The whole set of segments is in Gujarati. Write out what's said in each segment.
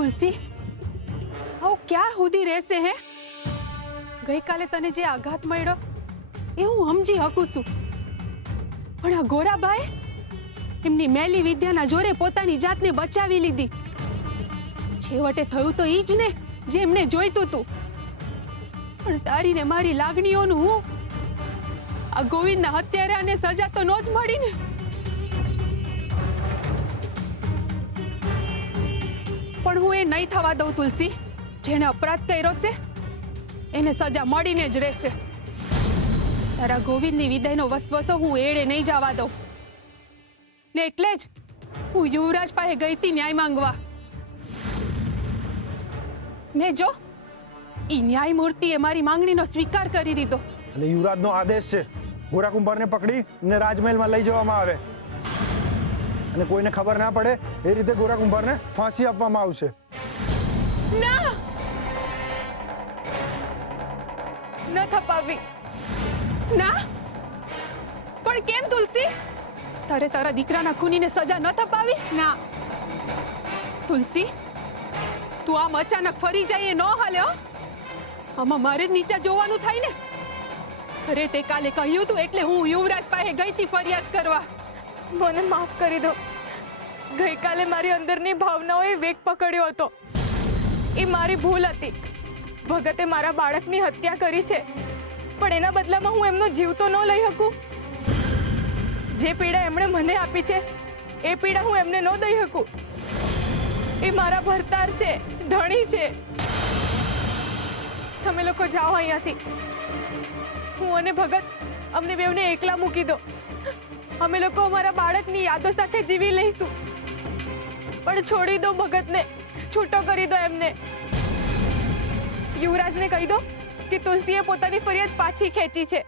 તુલસી, આવું ક્યાં સુધી રહેશે હે? ગઈકાલે તને જે આઘાત મળ્યો એ હું સમજી શકું છું, પણ આ ગોરાબાએ એમની મેલી વિદ્યાના જોરે પોતાની જાતને બચાવી લીધી. છેવટે થયું તો ઈ જ ને જે એમને જોઈતું હતું. પણ તારી ને મારી લાગણીઓનું હું આ ગોવિંદના હત્યારાને સજા તો નો જ મળી ને. પણ હું એ નહીં થવા દઉં તુલસી. જેણે અપરાધ કર્યો છે એને સજા મળીને જ રહેશે. તારા ગોવિંદની વિદાયનો વસવસો હું એળે નહીં જવા દઉં ને એટલે જ હું યુવરાજ પાસે ગઈ હતી ન્યાય માંગવા. ને જો ઈ ન્યાયમૂર્તિએ મારી માંગણીનો સ્વીકાર કરી દીધો. અને યુવરાજનો આદેશ છે ગોરા કુંભારને પકડી ને રાજમહેલમાં લઈ જવામાં આવે અને કોઈને ખબર ના પડે એ રીતે ગોરા કુંભારને ફાંસી આપવામાં આવશે. ના, ન થપાવી. ના, પણ કેમ તુલસી? તારે તારા દીકરાના ખૂનીને સજા ન થપાવી? ના તુલસી, તું આમ અચાનક ફરી જાય એ ન હાલે હો. આમાં મારે જ નીચે જોવાનું થાય ને. અરે તે કાલે કહ્યું તું એટલે હું યુવરાજ પાસે ગઈ હતી ફરિયાદ કરવા. મને માફ કરી દો. ગઈકાલે મારી અંદરની ભાવનાઓએ વેગ પકડ્યો હતો. એ મારી ભૂલ હતી. ભગતે મારા બાળકની હત્યા કરી છે, પણ એના બદલામાં હું એમનો જીવ તો ન લઈ શકું. જે પીડા એમણે મને આપી છે એ પીડા હું એમને ન દઈ શકું. એ મારા ભરતાર છે, ધણી છે. તમે લોકો જાઓ અહીંયાથી. હું અને ભગત અમને બેવને એકલા મૂકી દો. અમે લોકો અમારા બાળકની યાદો સાથે જીવી લઈશું. પણ છોડી દો ભગતને, છૂટો કરી દો એમને. યુવરાજને કહી દો કે તુલસીએ પોતાની ફરિયાદ પાછી ખેંચી છે.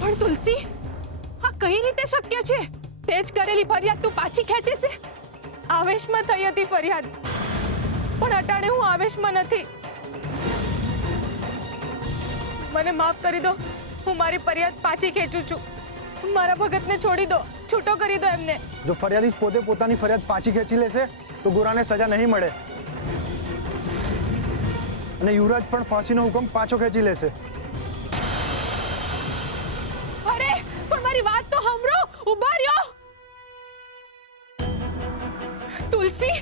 પણ તુલસી, આ કઈ રીતે શક્ય છે? તે જ કરેલી ફરિયાદ તું પાછી ખેંચે છે? આવેશમાં થઈ હતી ફરિયાદ, પણ અટાણે હું આવેશમાં નથી. મને માફ કરી દો. હું મારી ફરિયાદ પાછી ખેંચું છું. મારા ભગતને છોડી દો, છૂટો કરી દો એમને. જો ફરિયાદી પોતે પોતાની ફરિયાદ પાછી ખેંચી લેશે તો ગોરાને સજા નહીં મળે અને યુવરાજ પણ ફાંસીનો હુકમ પાછો ખેંચી લેશે. અરે પણ મારી વાત તો સાંભળો. ઉભા રહ્યો. તુલસી,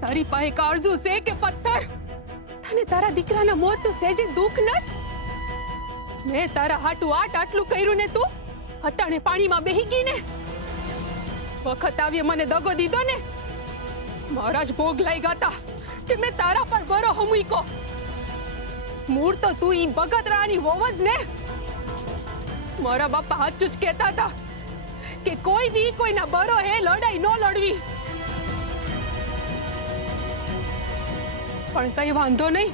તારી પાસે કાળજુ છે કે પથ્થર? તને તારા દીકરાના મોતનું સહેજે દુઃખ નથી? મેં તારા હાટું આટલું કર્યું ને તું હટાણે પાણીમાં બેહી ગઈ ને. વખત આવ્યો મને દગો દીધો ને. મારા જ ભોગ લઈ ગાતા કે મેં તારા પર બરો હમુઈકો. મૂળ તો તું ઈ ભગત રાણી હોવ જ ને. મારા બાપા હાચું જ કહેતા હતા કે કોઈ દી કોઈના બરો હે લડાઈ ન લડવી. પણ કઈ વાંધો નહીં,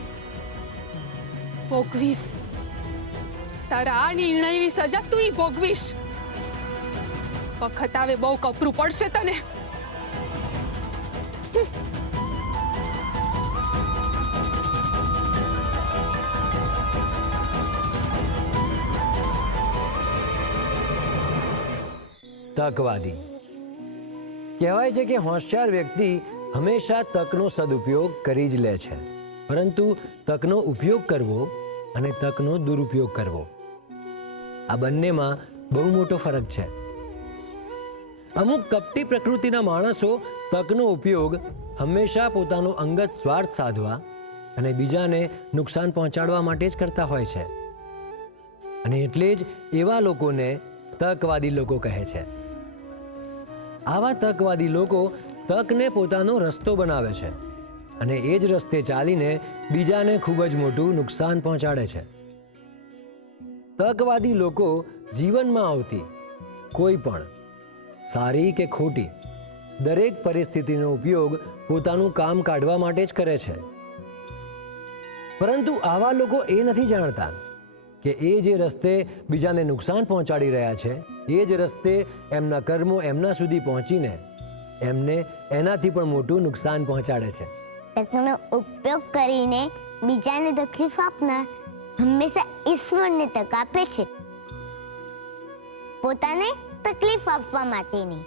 ભોગવીશ. તારા આ નિર્ણયની સજા તું ઈ ભોગવીશ. વખત આવે બહુ કપરું પડશે તને. તકવાદી કહેવાય છે કે હોશિયાર વ્યક્તિ હંમેશા તકનો સદુપયોગ કરી જ લે છે, પરંતુ તકનો ઉપયોગ કરવો અને તકનો દુરુપયોગ કરવો આ બંનેમાં બહુ મોટો ફરક છે. અમુક કપટી પ્રકૃતિના માણસો તકનો ઉપયોગ હંમેશા પોતાનો અંગત સ્વાર્થ સાધવા અને બીજાને નુકસાન પહોંચાડવા માટે જ કરતા હોય છે, અને એટલે જ એવા લોકોને તકવાદી લોકો કહે છે. આવા તકવાદી લોકો તકને પોતાનો રસ્તો બનાવે છે અને એ જ રસ્તે ચાલીને બીજાને ખૂબ જ મોટું નુકસાન પહોંચાડે છે. તકવાદી લોકો જીવનમાં આવતી કોઈ પણ સારી કે ખોટી દરેક પરિસ્થિતિનો ઉપયોગ પોતાનું કામ કાઢવા માટે જ કરે છે. પરંતુ આવા લોકો એ નથી જાણતા કે એ જે રસ્તે બીજાને નુકસાન પહોંચાડી રહ્યા છે એ જ રસ્તે એમના કર્મો એમના સુધી પહોંચીને એમને એનાથી પણ મોટું નુકસાન પહોંચાડે છે. તકનો ઉપયોગ કરીને બીજાને તકલીફ આપનાર હંમેશા ઈશ્વરને તક આપે છે, પોતાને તકલીફ આપવા માટે નહીં.